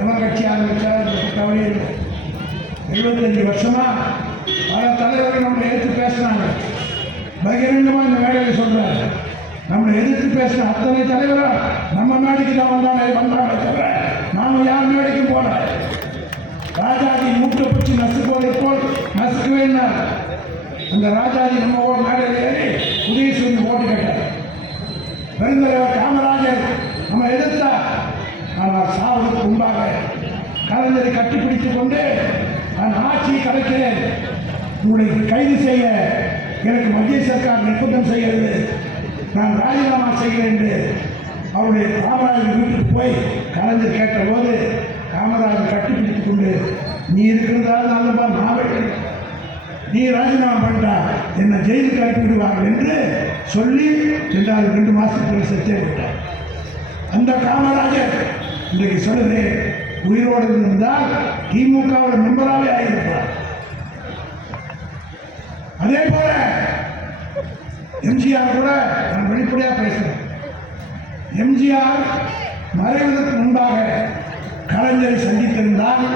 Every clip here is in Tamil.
எவன் கட்சி ஆரம்பித்தார் கவலையே இல்லை. 75 வருஷமா பல தலைவர்கள் நம்மளை எதிர்த்து பேசினாங்க. பகிரங்கமாக இந்த வேலையில் சொல்றாரு, நம்மளை எதிர்த்து பேசின அத்தனை தலைவரும் நம்ம மேடைக்கு தான் வந்தாங்க தவிர நாம யார் மேடைக்கும் போல. ராஜாஜி மூட்டை பிடிச்சி நசுக்குவதை போல் நசுக்கவே இல்லை. அந்த ராஜாஜி நம்ம மேடையில் ஏறி உதயசூரியன் ஓட்டு கேட்டார். பெருந்தலைவர் காமராஜர் நம்ம எதிர்த்தார். ஆனால் சாவதற்கு முன்பாக கலைஞரை கட்டிப்பிடித்துக் கொண்டு நான் ஆட்சியை கலைக்கிறேன், உங்களை கைது செய்ய எனக்கு மத்திய சர்க்கார் நிர்பந்தம் செய்கிறது, நான் ராஜினாமா செய்கிறேன் என்று அவருடைய காமராஜர் வீட்டுக்கு போய் கலைஞர் கேட்ட போது காமராஜர் கட்டிப்பிடித்துக் கொண்டு நீ இருக்கிறதால நல்லப்பா நான் வைக்கிறேன், நீ ராஜினாமா பண்ணிட்டா என்னை ஜெயிலுக்கு அனுப்பிவிடுவார்கள் என்று சொல்லி 2 மாதத்துக்கு செத்தே விட்டார். அந்த காமராஜர் இன்றைக்கு சொல்லுறேன் உயிரோடு இருந்தால் திமுகவோட மெம்பராகவே ஆகியிருப்பார். அதே போல எம்ஜிஆர் கூட நான் வெளிப்படையாக பேசுகிறேன். எம்ஜிஆர் மறைவதற்கு முன்பாக கலைஞரை சந்தித்திருந்தால்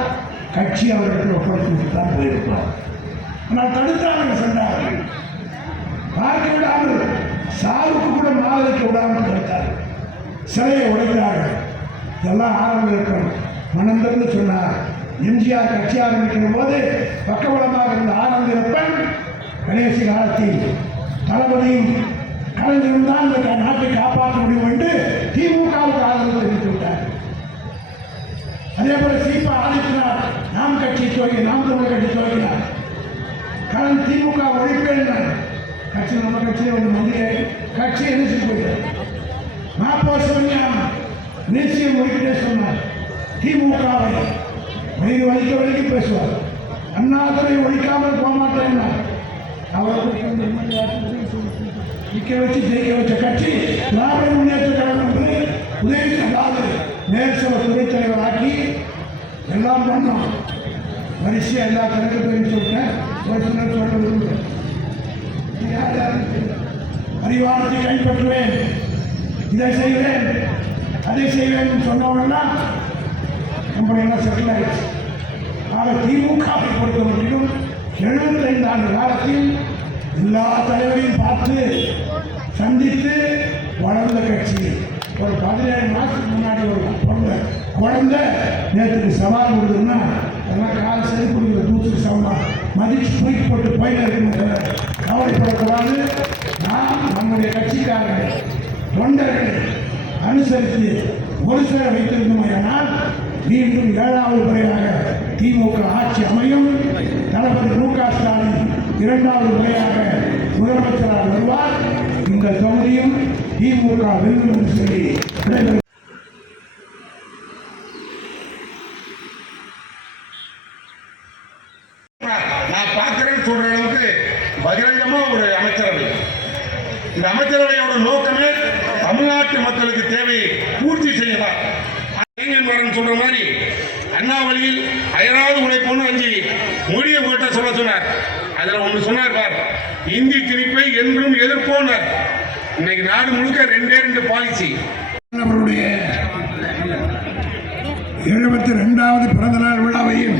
கட்சி அவர்களுக்கு ஒப்படைத்து தான் போயிருப்பார். ஆனால் தடுத்தார்கள், சென்றார்கள், பார்க்க விடாமல் சாவுக்கு கூட மாலைக்கு விடாமல் தடுத்தார்கள், சிலையை உடைத்தார்கள். இதெல்லாம் ஆரம்பிக்கும் மனம் திறந்து சொன்னார். எம்ஜிஆர் கட்சி ஆரம்பிக்கிற போது பக்கபலமாக இருந்த ஆனந்திரப்பன் கடைசி காலத்தில் தளபதியும் கலைஞரும் தான் இந்த நாட்டை காப்பாற்ற முடியும் என்று திமுகவுக்கு ஆதரவு தெரிவித்து விட்டார். அதே போல சீப்பா ஆதித்யநாத் நாம் கட்சி துவங்கி நாம் தமிழ் கட்சி துவங்கினார். கலந்து திமுக ஒழிப்பேன் கட்சி நம்ம கட்சியில் ஒரு மந்திரியை கட்சி என்ன செய்து போயிட்டார். மாப்போசம் நிச்சயம் ஒழிக்கிட்டே சொன்னார். திமுகவை வயிறு வலிக்க வலிக்க பேசுவார். அண்ணாதுரை ஒழிக்காமல் போகமாட்டேன். அவருக்கு நிற்க வச்சு ஜெயிக்க வச்ச கட்சி திராவிட முன்னேற்ற கழகம் உதவி அதாவது மேற்சபை துணைத் தலைவர் ஆக்கி எல்லாம் பண்ணோம். வரிசையாக எல்லா கணக்கு சொல்லிட்டேன். சொல்ல அறிவானத்தை கைப்பற்றுவேன், இதை செய்வேன் அதை செய்வேன் சொன்னவன்னா நம்மளெல்லாம் செட்டில் ஆயிடுச்சு. ஆக திமுகவை பொறுத்தவரையிலும் 75 ஆண்டு காலத்தில் எல்லா தலைவரையும் பார்த்து சந்தித்து வளர்ந்த கட்சி. ஒரு 17 மாதத்துக்கு முன்னாடி ஒரு குழந்தை நேற்றுக்கு சவால் கொடுக்குதுன்னா அதெல்லாம் கால சரி கொடுக்குற தூசுக்கு சவமா மதிச்சு தூக்கி போட்டு போயிட்டு இருக்குன்னு கவலைப்படக்கூடாது. நாம் நம்முடைய கட்சிக்காரர்கள் தொண்டர்கள் அனுசரித்து ஒரு சேர வைத்திருந்தோமையானால் மீண்டும் 7வது முறையாக திமுக ஆட்சி அமையும். தளபதி மு.க. ஸ்டாலின் 2வது முறையாக முதலமைச்சராக வருவார். இந்த தொகுதியும் திமுக வெல்லும் என்று சொல்லி நான் பார்க்கிறேன்னு சொல்ற அளவுக்கு பகிரங்கமா ஒரு அமைச்சரவை. இந்த அமைச்சரவையோட நோக்கமே தமிழ்நாட்டு மக்களுக்கு தேவையை பூர்த்தி செய்யலாம். சொல்ற மாதிரி அண்ணா வழியில் அயராது உழைப்போன்னு 5 மொழியை உங்கள்கிட்ட சொல்ல சொன்னார். அதுல ஒன்று சொன்னார் பார், இந்தி திணிப்பை என்றும் எதிர்ப்போனார். இன்னைக்கு நாடு முழுக்க 2 பாலிசி. அவருடைய 72வது பிறந்த நாள் விழாவையும்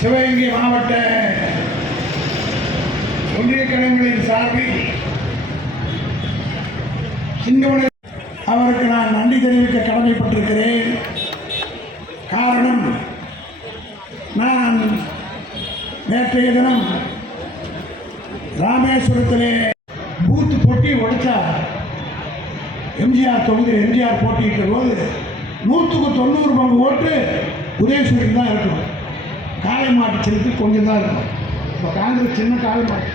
சிவகங்கை மாவட்ட ஒன்றிய கழகங்களின் சார்பில் சிங்கமணி அவருக்கு நான் நன்றி தெரிவிக்க கடமைப்பட்டிருக்கிறேன். காரணம், நான் நேற்றைய தினம் ராமேஸ்வரத்திலே பூத்து போட்டி உடைச்சார். எம்ஜிஆர் தொகுதியில் எம்ஜிஆர் போட்டியிட்ட போது 100க்கு 90 பங்கு ஓட்டு உதயசூரியன் தான் இருக்கும். காளை மாட்டு செலுத்தி கொஞ்சம் தான் இருக்கும். இப்போ காங்கிரஸ் சின்ன காளை மாட்டு